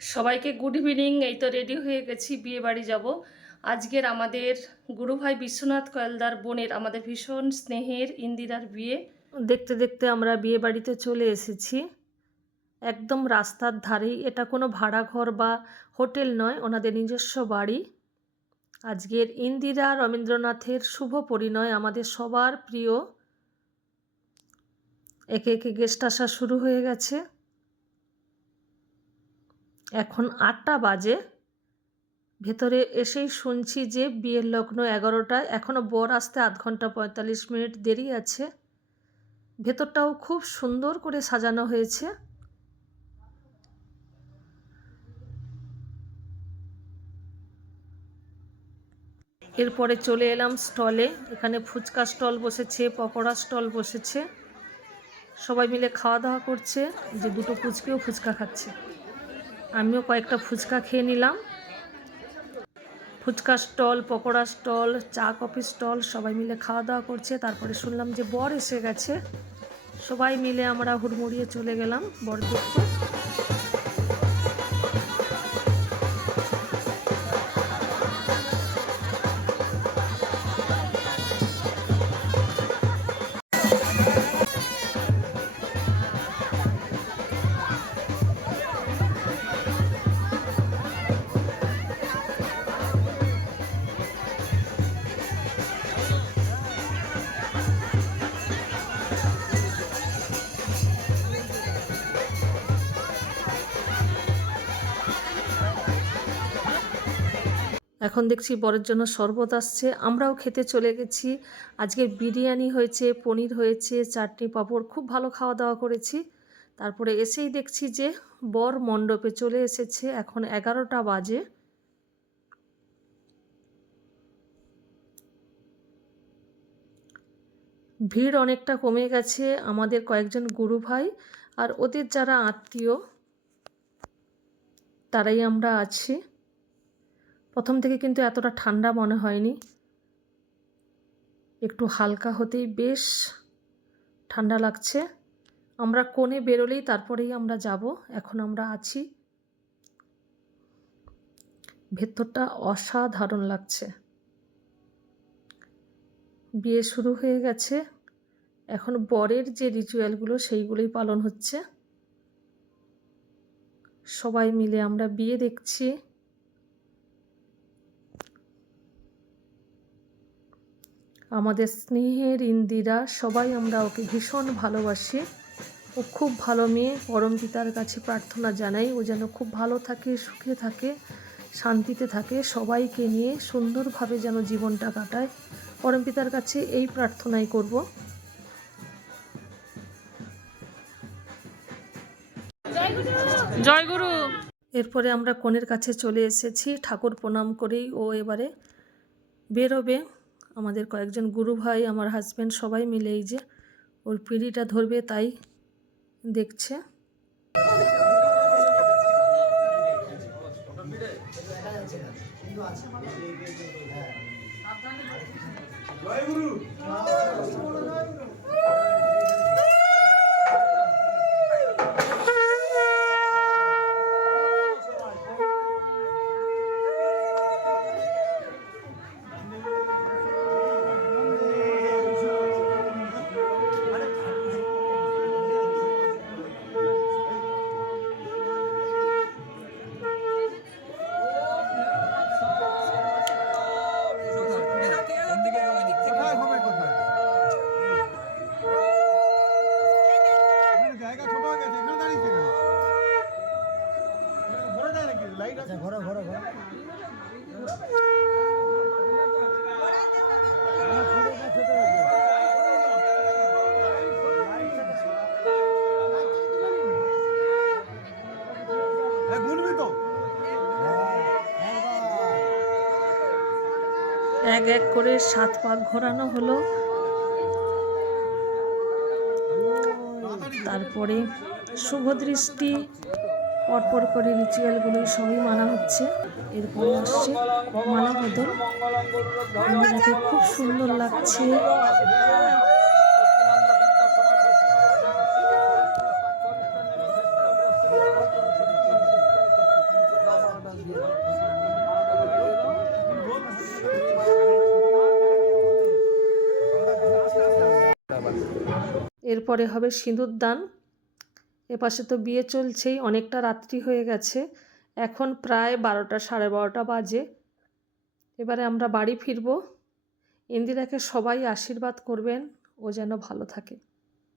সবাইকে good evening এই তো রেডি হয়ে গেছি, বিয়ে বাড়ি যাব। আজকের আমাদের গুরুভাই বিশ্বনাথ কয়েলদার বোনের আমাদের ভীষণ স্নেহের ইন্দিরার বিয়ে। দেখতে দেখতে আমরা বিয়ে বাড়িতে চলে এসেছি। একদম রাস্তার ধারেই, এটা কোনো ভাড়া ঘর বা হোটেল নয়, ওনাদের নিজস্ব বাড়ি। আজকের ইন্দিরা রবীন্দ্রনাথের শুভ পরিণয় আমাদের সবার প্রিয়। একে একে গেস্ট আসা শুরু হয়ে গেছে। এখন আটটা বাজে। ভেতরে এসেই শুনছি যে বিয়ের লগ্ন এগারোটায়। এখনও বর আসতে আধ ঘণ্টা পঁয়তাল্লিশ মিনিট দেরি আছে। ভেতরটাও খুব সুন্দর করে সাজানো হয়েছে। এরপরে চলে এলাম স্টলে। এখানে ফুচকা স্টল বসেছে, পকোড়া স্টল বসেছে। সবাই মিলে খাওয়া দাওয়া করছে। যে দুটো ফুচকেও ফুচকা খাচ্ছে। আমিও কয়েকটা ফুচকা খেয়ে নিলাম। ফুচকা স্টল, পকোড়া স্টল, চা কফি স্টল, সবাই মিলে খাওয়া দাওয়া করছে। তারপরে শুনলাম যে বর এসে গেছে। সবাই মিলে আমরা হুড়মুড়িয়ে চলে গেলাম বর দেখতে এখন দেখছি বরের জন্য শরবত আসছে। আমরাও খেতে চলে গেছি। আজকে বিরিয়ানি হয়েছে, পনির হয়েছে, চাটনি, পাঁপড়, খুব ভালো খাওয়া দাওয়া করেছি। তারপরে এসেই দেখছি যে বর মণ্ডপে চলে এসেছে। এখন এগারোটা বাজে। ভিড় অনেকটা কমে গেছে আমাদের কয়েকজন গুরু ভাই আর ওদের যারা আত্মীয়, তারাই আমরা আছি। প্রথম থেকে কিন্তু এতটা ঠান্ডা মনে হয়নি। একটু হালকা হতেই বেশ ঠান্ডা লাগছে। আমরা কোণে বেরোলেই তারপরেই আমরা যাব। এখন আমরা আছি। ভেতরটা অসাধারণ লাগছে। বিয়ে শুরু হয়ে গেছে। এখন বরের যে রিচুয়ালগুলো, সেইগুলোই পালন হচ্ছে। সবাই মিলে আমরা বিয়ে দেখছি। আমাদের স্নেহের ইন্দিরা সবাই আমরা ওকে ভীষণ ভালোবাসি। ও খুব ভালো মেয়ে পরম পিতার কাছে প্রার্থনা জানাই ও যেন খুব ভালো থাকে সুখে থাকে শান্তিতে থাকে সবাইকে নিয়ে সুন্দরভাবে যেন জীবনটা কাটায়। পরম পিতার কাছে এই প্রার্থনাই করব। জয় গুরু। এরপরে আমরা কনের কাছে চলে এসেছি ঠাকুর প্রণাম করেই ও এবারে বেরোবে। আমাদের কয়েকজন গুরু ভাই, আমার হাজব্যান্ড সবাই মিলে এই যে ওর পিঁড়িটা ধরবে, তাই দেখছে। কোথায় ঘরে ঘরে ঘরে। তো? এক এক করে সাত পাক ঘোরানো হলো। তারপরে শুভ দৃষ্টি পরপর করে রিচুয়ালগুলো সবই মানা হচ্ছে। এরপরে আসছে মালা বদল আমাদেরকে খুব সুন্দর লাগছে। এরপরে হবে সিঁদুর দান এপাশে তো বিয়ে চলছেই, অনেকটা রাত্রি হয়ে গেছে। এখন প্রায় বারোটা, সাড়ে বারোটা বাজে। এবারে আমরা বাড়ি ফিরব। ইন্দিরাকে সবাই আশীর্বাদ করবেন, ও যেন ভালো থাকে।